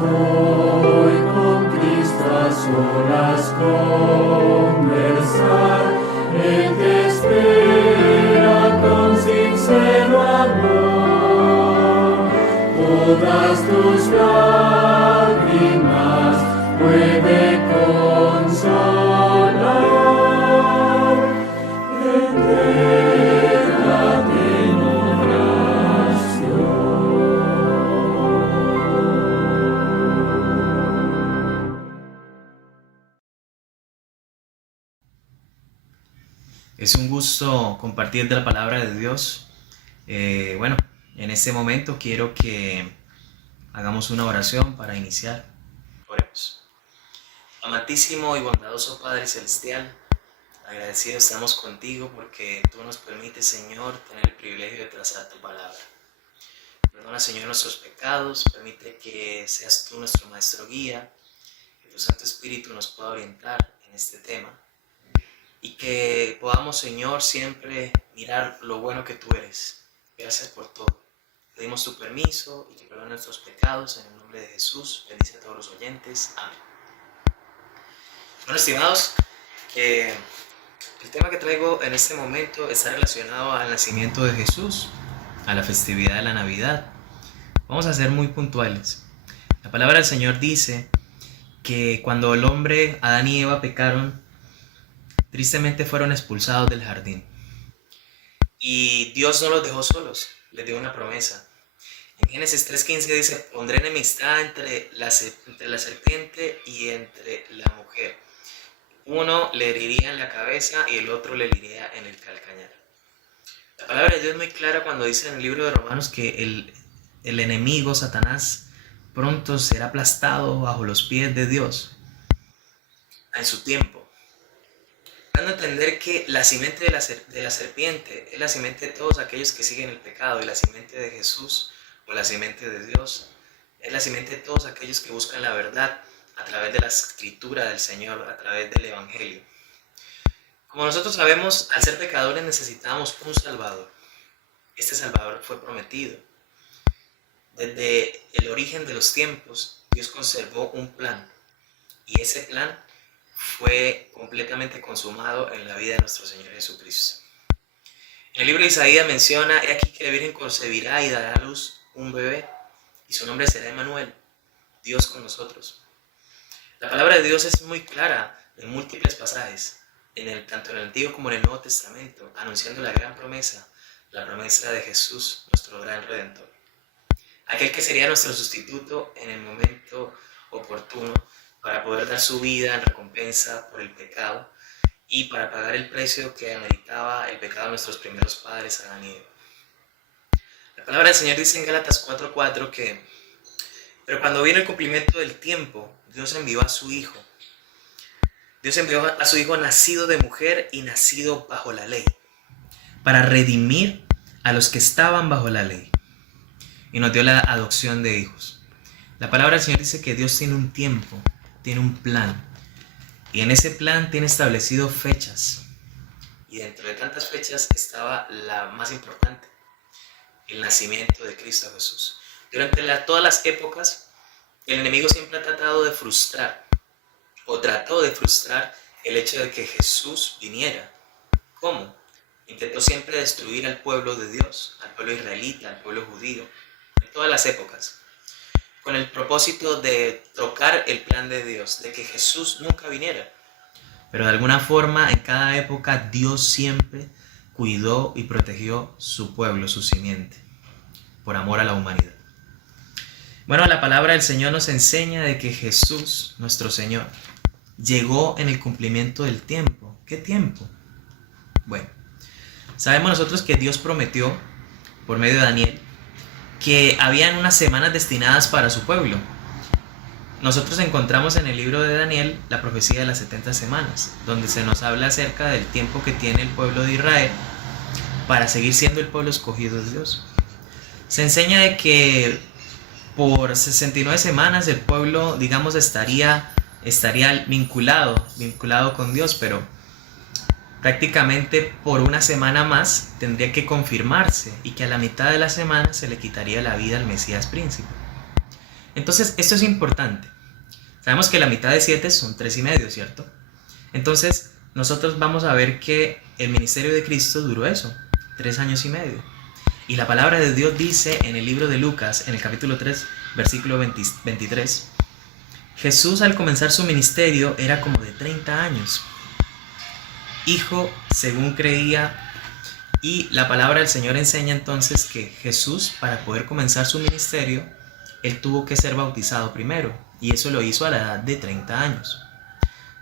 hoy con Cristo a solas conversar. Él te espera con sincero amor. Todas tus lágrimas puede consolar. Entrégate en Es un gusto compartir de la palabra de Dios. En este momento quiero que hagamos una oración para iniciar. Oremos. Amantísimo y bondadoso Padre Celestial, agradecidos estamos contigo porque tú nos permites, Señor, tener el privilegio de trazar tu palabra. Perdona, Señor, nuestros pecados, permite que seas tú nuestro maestro guía, que tu Santo Espíritu nos pueda orientar en este tema. Y que podamos, Señor, siempre mirar lo bueno que tú eres. Gracias por todo. Pedimos tu permiso y que perdone nuestros pecados en el nombre de Jesús. Bendice a todos los oyentes. Amén. Bueno, estimados, el tema que traigo en este momento está relacionado al nacimiento de Jesús, a la festividad de la Navidad. Vamos a ser muy puntuales. La palabra del Señor dice que cuando el hombre, Adán y Eva, pecaron, tristemente fueron expulsados del jardín. Y Dios no los dejó solos, les dio una promesa. En Génesis 3:15 dice: pondré enemistad entre la serpiente y entre la mujer. Uno le heriría en la cabeza y el otro le heriría en el calcañar. La palabra de Dios es muy clara cuando dice en el libro de Romanos que el enemigo, Satanás, pronto será aplastado bajo los pies de Dios en su tiempo. Dando a entender que la simiente de la serpiente es la simiente de todos aquellos que siguen el pecado, y la simiente de Jesús, o la simiente de Dios, es la simiente de todos aquellos que buscan la verdad a través de la escritura del Señor, a través del Evangelio. Como nosotros sabemos, al ser pecadores necesitábamos un Salvador. Este Salvador fue prometido. Desde el origen de los tiempos, Dios conservó un plan, y ese plan fue completamente consumado en la vida de nuestro Señor Jesucristo. En el libro de Isaías menciona: he aquí que la Virgen concebirá y dará a luz un bebé, y su nombre será Emmanuel, Dios con nosotros. La palabra de Dios es muy clara en múltiples pasajes, tanto en el Antiguo como en el Nuevo Testamento, anunciando la gran promesa, la promesa de Jesús, nuestro gran Redentor. Aquel que sería nuestro sustituto en el momento oportuno, para poder dar su vida en recompensa por el pecado y para pagar el precio que ameritaba el pecado de nuestros primeros padres, Adán y Eva. La palabra del Señor dice en Gálatas 4:4 que: pero cuando vino el cumplimiento del tiempo, Dios envió a su Hijo. Dios envió a su Hijo nacido de mujer y nacido bajo la ley, para redimir a los que estaban bajo la ley, y nos dio la adopción de hijos. La palabra del Señor dice que Dios tiene un tiempo, tiene un plan, y en ese plan tiene establecido fechas, y dentro de tantas fechas estaba la más importante: el nacimiento de Cristo Jesús. Durante todas las épocas, el enemigo siempre ha tratado de frustrar, o trató de frustrar el hecho de que Jesús viniera. ¿Cómo? Intentó siempre destruir al pueblo de Dios, al pueblo israelita, al pueblo judío, en todas las épocas, con el propósito de trocar el plan de Dios, de que Jesús nunca viniera. Pero de alguna forma, en cada época, Dios siempre cuidó y protegió su pueblo, su simiente, por amor a la humanidad. Bueno, la palabra del Señor nos enseña de que Jesús, nuestro Señor, llegó en el cumplimiento del tiempo. ¿Qué tiempo? Bueno, sabemos nosotros que Dios prometió, por medio de Daniel, que habían unas semanas destinadas para su pueblo. Nosotros encontramos en el libro de Daniel la profecía de las 70 semanas, donde se nos habla acerca del tiempo que tiene el pueblo de Israel para seguir siendo el pueblo escogido de Dios. Se enseña de que por 69 semanas el pueblo, digamos, estaría vinculado con Dios, pero prácticamente por una semana más tendría que confirmarse, y que a la mitad de la semana se le quitaría la vida al Mesías príncipe. Entonces, esto es importante. Sabemos que la mitad de 7 son 3,5, ¿cierto? Entonces, nosotros vamos a ver que el ministerio de Cristo duró eso, 3,5 años. Y la palabra de Dios dice en el libro de Lucas, en el capítulo 3, versículo 23, Jesús al comenzar su ministerio era como de 30 años, hijo según creía. Y la palabra del Señor enseña entonces que Jesús, para poder comenzar su ministerio, él tuvo que ser bautizado primero, y eso lo hizo a la edad de 30 años.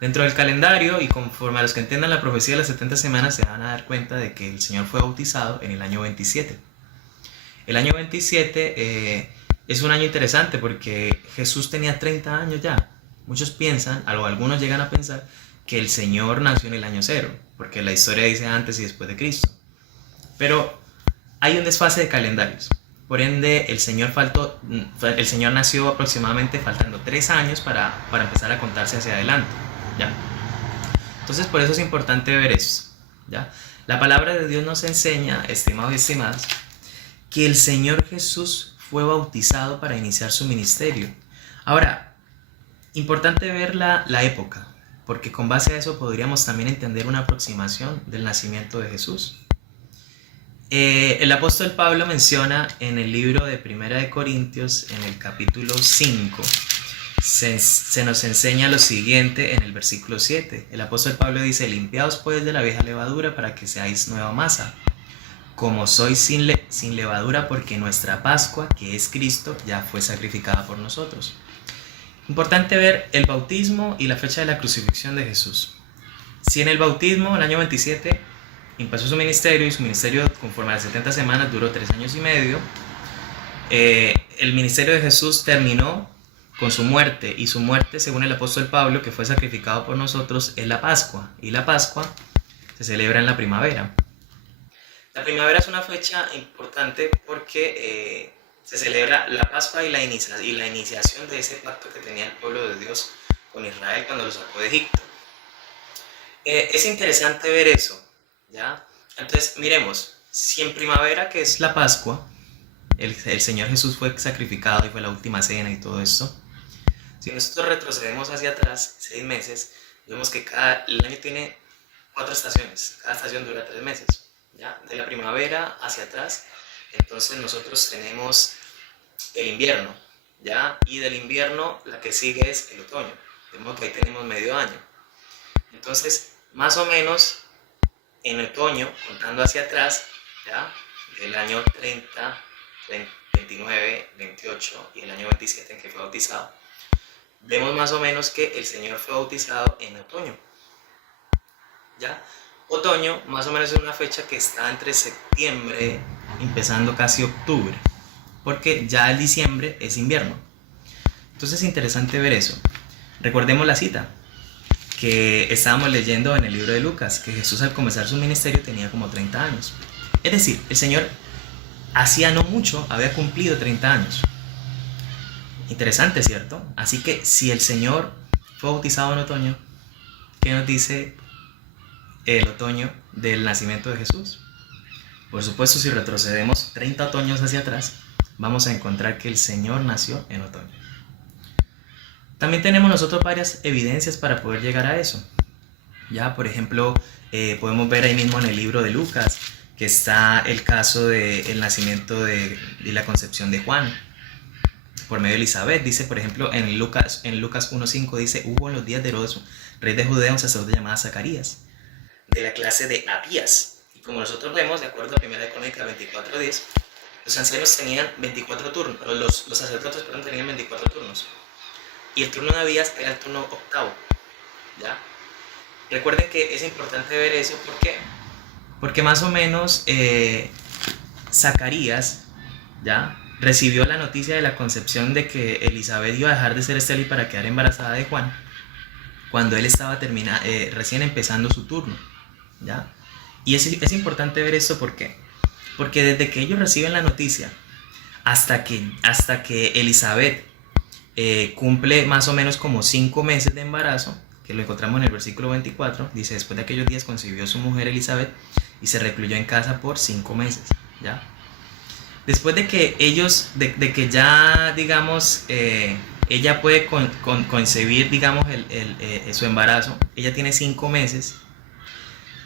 Dentro del calendario, y conforme a los que entiendan la profecía de las 70 semanas, se van a dar cuenta de que el Señor fue bautizado en el año 27. El año 27 es un año interesante porque Jesús tenía 30 años ya. Muchos piensan, o algunos llegan a pensar, que el Señor nació en el año 0, porque la historia dice antes y después de Cristo. Pero hay un desfase de calendarios. Por ende, el Señor nació aproximadamente faltando 3 años para empezar a contarse hacia adelante, ¿ya? Entonces, por eso es importante ver eso, ¿ya? La palabra de Dios nos enseña, estimados y estimadas, que el Señor Jesús fue bautizado para iniciar su ministerio. Ahora, importante ver la época, porque con base a eso podríamos también entender una aproximación del nacimiento de Jesús. El apóstol Pablo menciona en el libro de Primera de Corintios, en el capítulo 5, se nos enseña lo siguiente en el versículo 7. El apóstol Pablo dice: limpiaos pues de la vieja levadura para que seáis nueva masa, como sois sin levadura, porque nuestra Pascua, que es Cristo, ya fue sacrificada por nosotros. Importante ver el bautismo y la fecha de la crucifixión de Jesús. Si en el bautismo, el año 27, empezó su ministerio, y su ministerio conforme a las 70 semanas duró 3,5 años, el ministerio de Jesús terminó con su muerte, y su muerte, según el apóstol Pablo, que fue sacrificado por nosotros, es la Pascua, y la Pascua se celebra en la primavera. La primavera es una fecha importante porque se celebra la Pascua y la iniciación de ese pacto que tenía el pueblo de Dios con Israel cuando lo sacó de Egipto. Es interesante ver eso, ¿ya? Entonces, miremos, si en primavera, que es la Pascua, el Señor Jesús fue sacrificado y fue la última cena y todo esto, si nosotros retrocedemos hacia atrás 6 meses, vemos que el año tiene 4 estaciones, cada estación dura 3 meses, ¿ya? De la primavera hacia atrás, entonces nosotros tenemos el invierno, ¿ya? Y del invierno la que sigue es el otoño, de modo que ahí tenemos medio año. Entonces, más o menos en otoño, contando hacia atrás, ¿ya? Del año 30, 29, 28 y el año 27 en que fue bautizado, vemos más o menos que el Señor fue bautizado en otoño, ¿ya? Otoño más o menos es una fecha que está entre septiembre, empezando casi octubre, porque ya el diciembre es invierno. Entonces es interesante ver eso. Recordemos la cita que estábamos leyendo en el libro de Lucas, que Jesús al comenzar su ministerio tenía como 30 años. Es decir, el Señor hacía no mucho había cumplido 30 años. Interesante, ¿cierto? Así que si el Señor fue bautizado en otoño, ¿qué nos dice el otoño del nacimiento de Jesús? Por supuesto, si retrocedemos 30 otoños hacia atrás, vamos a encontrar que el Señor nació en otoño. También tenemos nosotros varias evidencias para poder llegar a eso. Ya, por ejemplo, podemos ver ahí mismo en el libro de Lucas que está el caso del nacimiento y la concepción de Juan por medio de Elizabeth. Dice, por ejemplo, en Lucas 1:5 dice: hubo en los días de Herodes, rey de Judea, un sacerdote llamado Zacarías, de la clase de Abías. Y como nosotros vemos, de acuerdo a 1 Crónicas 24:10, los ancianos tenían 24 turnos, los sacerdotes tenían 24 turnos. Y el turno de Abías era el turno octavo, ¿ya? Recuerden que es importante ver eso, ¿por qué? Porque más o menos Zacarías, ¿ya?, recibió la noticia de la concepción de que Elizabeth iba a dejar de ser estéril para quedar embarazada de Juan, cuando él estaba recién empezando su turno, ¿ya? Y es importante ver esto, ¿por qué? Porque desde que ellos reciben la noticia hasta que Elizabeth cumple más o menos como 5 meses de embarazo, que lo encontramos en el versículo 24, dice: después de aquellos días concibió su mujer Elizabeth y se recluyó en casa por 5 meses, ¿ya? Después de que ellos, de que ya, digamos, ella puede concebir, digamos, su embarazo, ella tiene 5 meses,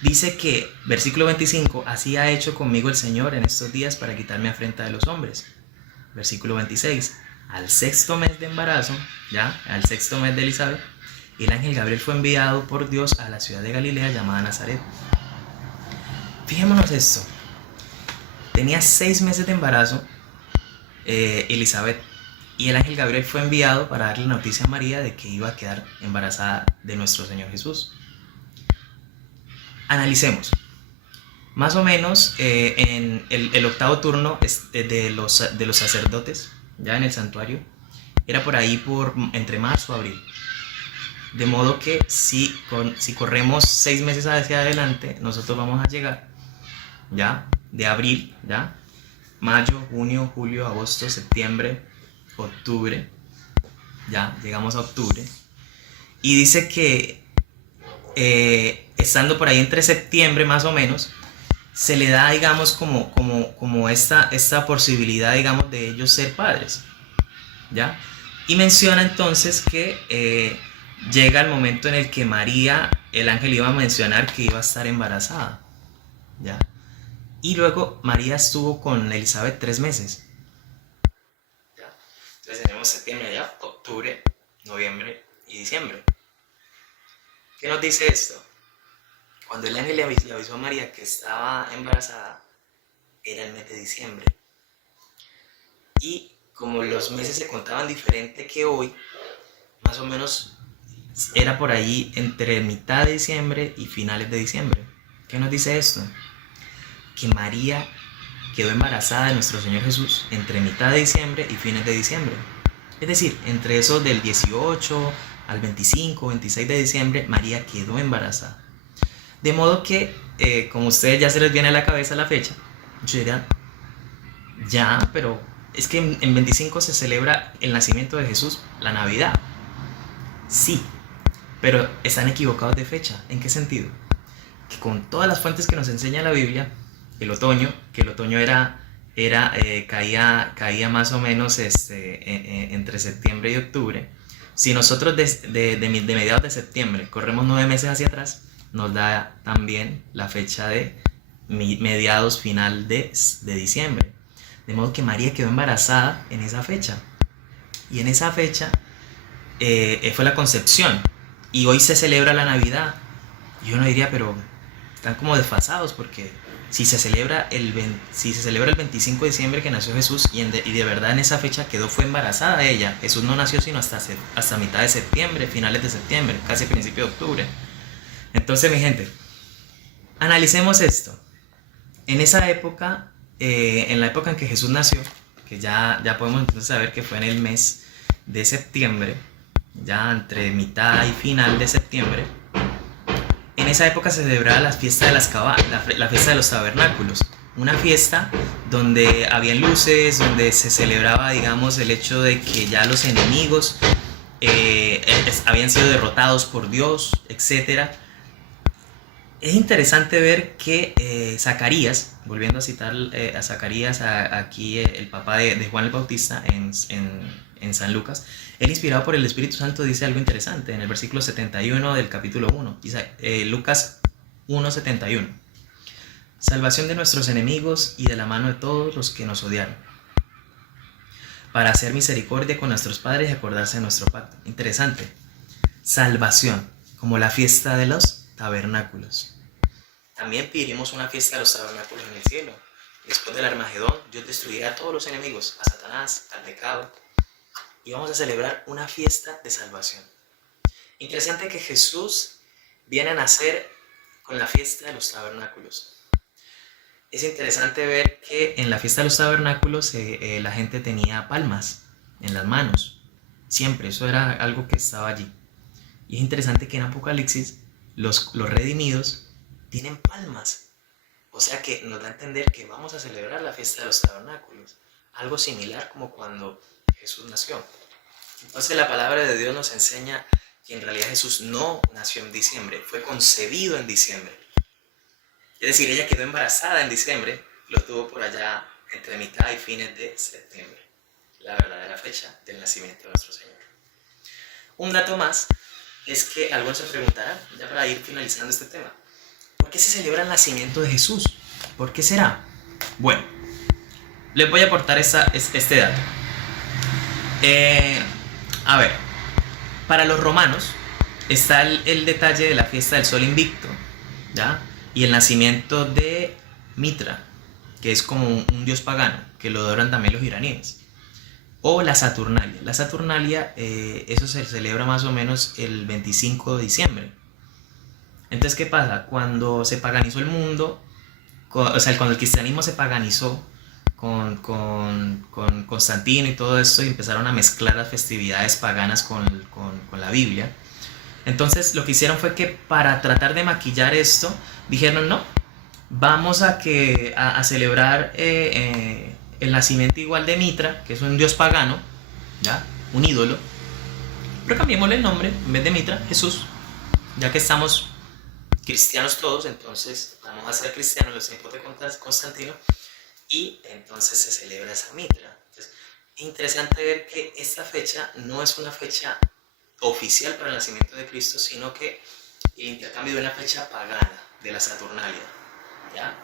dice que, versículo 25, así ha hecho conmigo el Señor en estos días para quitarme afrenta de los hombres. Versículo 26, al 6.º mes de embarazo, ya, al 6.º mes de Elizabeth, el ángel Gabriel fue enviado por Dios a la ciudad de Galilea llamada Nazaret. Fijémonos esto, tenía 6 meses de embarazo Elizabeth, y el ángel Gabriel fue enviado para darle noticia a María de que iba a quedar embarazada de nuestro Señor Jesús. Analicemos. Más o menos en el 8.º turno de los sacerdotes, ya en el santuario, era por ahí entre marzo y abril. De modo que si corremos 6 meses hacia adelante, nosotros vamos a llegar, ya, de abril, ya, mayo, junio, julio, agosto, septiembre, octubre, ya, llegamos a octubre. Y dice que estando por ahí entre septiembre más o menos, se le da, digamos, como esta posibilidad, digamos, de ellos ser padres, ¿ya? Y menciona entonces que llega el momento en el que María, el ángel iba a mencionar que iba a estar embarazada, ¿ya? Y luego María estuvo con Elizabeth 3 meses, ¿ya? Entonces tenemos septiembre, ya, octubre, noviembre y diciembre. ¿Qué nos dice esto? Cuando el ángel le avisó a María que estaba embarazada, era el mes de diciembre. Y como los meses se contaban diferente que hoy, más o menos era por ahí entre mitad de diciembre y finales de diciembre. ¿Qué nos dice esto? Que María quedó embarazada de nuestro Señor Jesús entre mitad de diciembre y fines de diciembre. Es decir, entre esos del 18 al 25, 26 de diciembre, María quedó embarazada. De modo que, como ustedes ya se les viene a la cabeza la fecha, muchos dirán, ya, pero es que en 25 se celebra el nacimiento de Jesús, la Navidad. Sí, pero están equivocados de fecha. ¿En qué sentido? Que con todas las fuentes que nos enseña la Biblia, el otoño caía más o menos entre septiembre y octubre. Si nosotros de mediados de septiembre corremos 9 meses hacia atrás, nos da también la fecha de mediados final de diciembre. De modo que María quedó embarazada en esa fecha. Y en esa fecha fue la concepción. Y hoy se celebra la Navidad. Y uno diría, pero están como desfasados, porque si se celebra el 25 de diciembre que nació Jesús, y de verdad en esa fecha fue embarazada ella. Jesús no nació sino hasta mitad de septiembre, finales de septiembre, casi principio de octubre. Entonces, mi gente, analicemos esto. En esa época, en la época en que Jesús nació, que ya podemos entonces saber que fue en el mes de septiembre, ya entre mitad y final de septiembre, en esa época se celebraba la fiesta de la fiesta de los tabernáculos, una fiesta donde habían luces, donde se celebraba, digamos, el hecho de que ya los enemigos habían sido derrotados por Dios, etc. Es interesante ver que Zacarías, volviendo a citar a Zacarías, aquí el papá de Juan el Bautista en San Lucas, él, inspirado por el Espíritu Santo, dice algo interesante en el versículo 71 del capítulo 1, Lucas 1:71. Salvación de nuestros enemigos y de la mano de todos los que nos odiaron, para hacer misericordia con nuestros padres y acordarse de nuestro pacto. Interesante. Salvación, como la fiesta de los tabernáculos. También pediremos una fiesta de los tabernáculos en el cielo. Después del Armagedón, Dios destruirá a todos los enemigos, a Satanás, al pecado, y vamos a celebrar una fiesta de salvación. Interesante que Jesús viene a nacer con la fiesta de los tabernáculos. Es interesante ver que en la fiesta de los tabernáculos la gente tenía palmas en las manos. Siempre, eso era algo que estaba allí. Y es interesante que en Apocalipsis los redimidos tienen palmas. O sea que nos da a entender que vamos a celebrar la fiesta de los tabernáculos. Algo similar como cuando Jesús nació. Entonces la palabra de Dios nos enseña que en realidad Jesús no nació en diciembre, fue concebido en diciembre. Es decir, ella quedó embarazada en diciembre, lo tuvo por allá entre mitad y fines de septiembre, la verdadera fecha del nacimiento de nuestro Señor. Un dato más es que algunos se preguntarán, ya para ir finalizando este tema, ¿por qué se celebra el nacimiento de Jesús? ¿Por qué será? Bueno, les voy a aportar este dato. A ver, para los romanos está el detalle de la fiesta del sol invicto, ¿ya? Y el nacimiento de Mitra, que es como un dios pagano, que lo adoran también los iraníes. O la Saturnalia. La Saturnalia, eso se celebra más o menos el 25 de diciembre. Entonces, ¿qué pasa? Cuando se paganizó el mundo, cuando el cristianismo se paganizó con Constantino y todo esto, y empezaron a mezclar las festividades paganas con la Biblia. Entonces, lo que hicieron fue que para tratar de maquillar esto, dijeron, no, vamos a celebrar el nacimiento igual de Mitra, que es un dios pagano, ¿ya? Un ídolo, pero cambiémosle el nombre, en vez de Mitra, Jesús, ya que estamos cristianos todos, entonces vamos a ser cristianos en los tiempos de Constantino, y entonces se celebra esa Mitra. Entonces, es interesante ver que esta fecha no es una fecha oficial para el nacimiento de Cristo, sino que el intercambio de una fecha pagana, de la Saturnalia, ¿ya?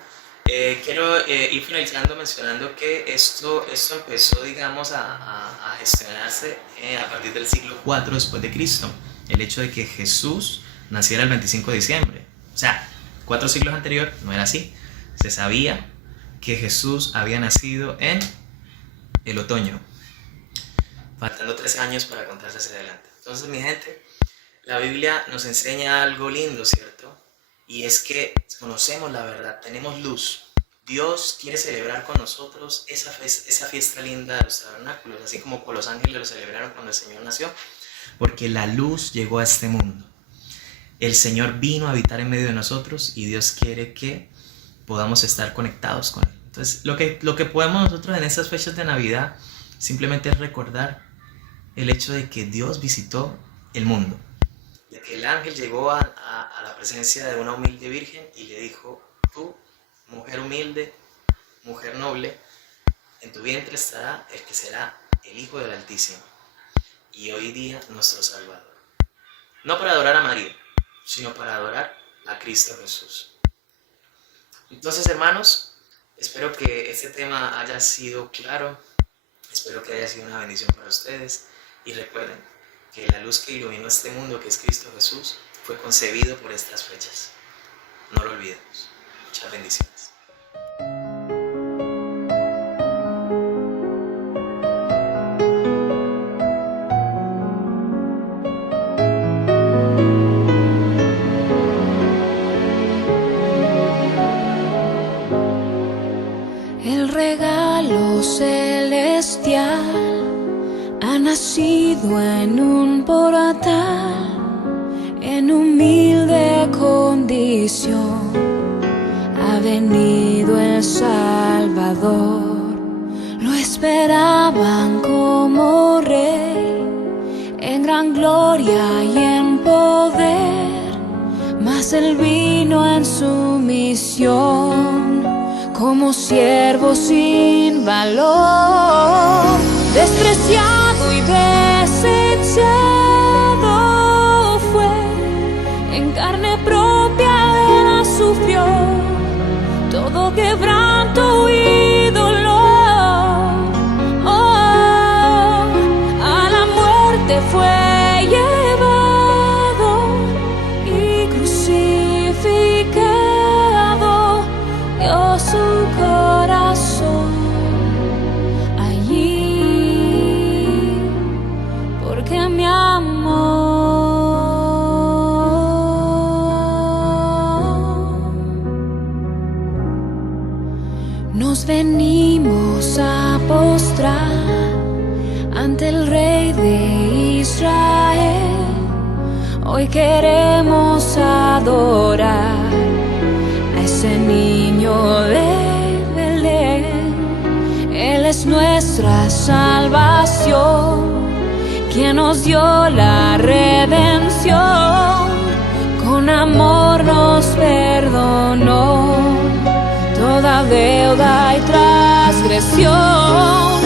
Quiero ir finalizando mencionando que esto empezó, digamos, a gestionarse a partir del siglo IV después de Cristo. El hecho de que Jesús naciera el 25 de diciembre. O sea, 4 siglos anterior no era así. Se sabía que Jesús había nacido en el otoño, faltando 3 años para contarse hacia adelante. Entonces, mi gente, la Biblia nos enseña algo lindo, ¿cierto? Y es que conocemos la verdad, tenemos luz. Dios quiere celebrar con nosotros esa fiesta linda de los tabernáculos, así como con los ángeles lo celebraron cuando el Señor nació, porque la luz llegó a este mundo. El Señor vino a habitar en medio de nosotros y Dios quiere que podamos estar conectados con Él. Entonces, lo que podemos nosotros en estas fechas de Navidad simplemente es recordar el hecho de que Dios visitó el mundo. De que el ángel llegó a la presencia de una humilde virgen y le dijo, tú, mujer humilde, mujer noble, en tu vientre estará el que será el Hijo del Altísimo, y hoy día nuestro Salvador. No para adorar a María, sino para adorar a Cristo Jesús. Entonces, hermanos, espero que este tema haya sido claro, espero que haya sido una bendición para ustedes, y recuerden que la luz que iluminó este mundo, que es Cristo Jesús, fue concebido por estas fechas. No lo olvidemos. Muchas bendiciones. El regalo celestial ha nacido en un portal, en humilde condición ha venido el Salvador. Lo esperaban como rey, en gran gloria y en poder, mas él vino en su misión como siervo sin valor, despreciado y desechado fue, en carne propia él sufrió todo quebranto y dolor. Oh, a la muerte fue llevado y crucificado, dio su corazón allí porque me amó. Nos venimos a postrar ante el Rey de Israel. Hoy queremos adorar a ese niño de Belén. Él es nuestra salvación, quien nos dio la redención. Con amor nos perdonó toda deuda y transgresión. lesión.